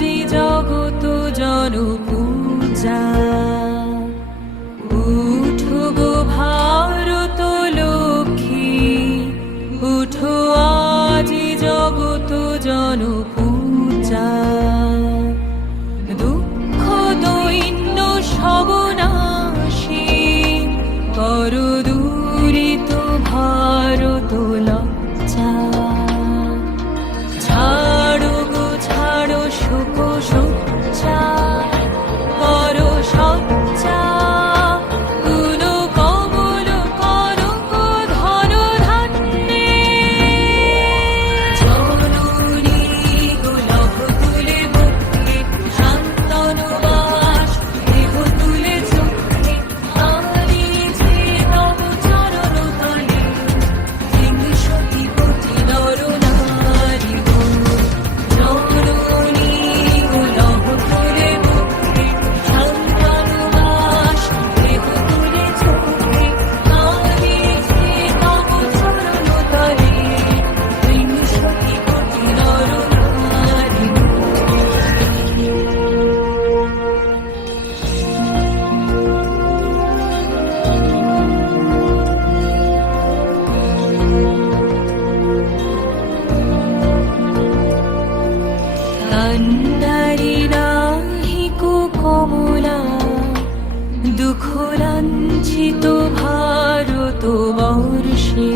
আজি জগত জনপূজা। উঠো গো ভারত লক্ষ্মী, উঠো আজি জগত জনপূজা। দুঃখ দৈন্য সবনাশী কর দূরিত ভারত লজ্জা। ছাড়ো গো ছাড়ো শোক শয্যা, করো সজ্জা গুণ কমল কনক ধন ধান্যে। জননী গো লভ তুলে মুখে, শান্তনু বাস দেহ তুলে চোখে। হারিয়েছে তব চরণ তলে, বিংশতি কোটি নর নারী গো। জননী গো লভ তুলে মুখে, শান্তনু বাস দেহ তুলে চোখে। হারিয়েছে তব চরণ তলে, বিংশতি কোটি নর নারী গো। কান্ডারি নাহি কো কমলা, দুঃখ লাঞ্ছিত ভারত বর্ষে।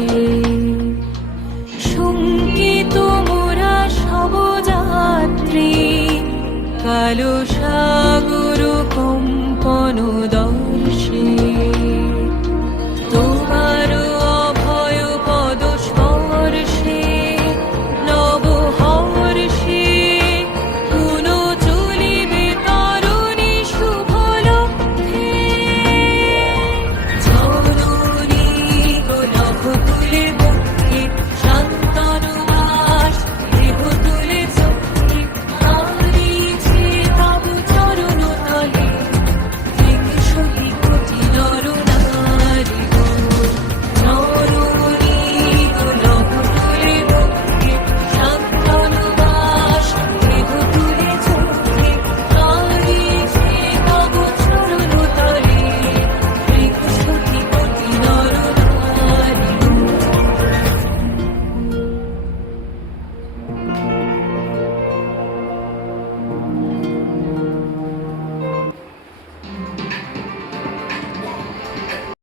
শঙ্কিত মোরা সব যাত্রী, কালো সাগর কম্পন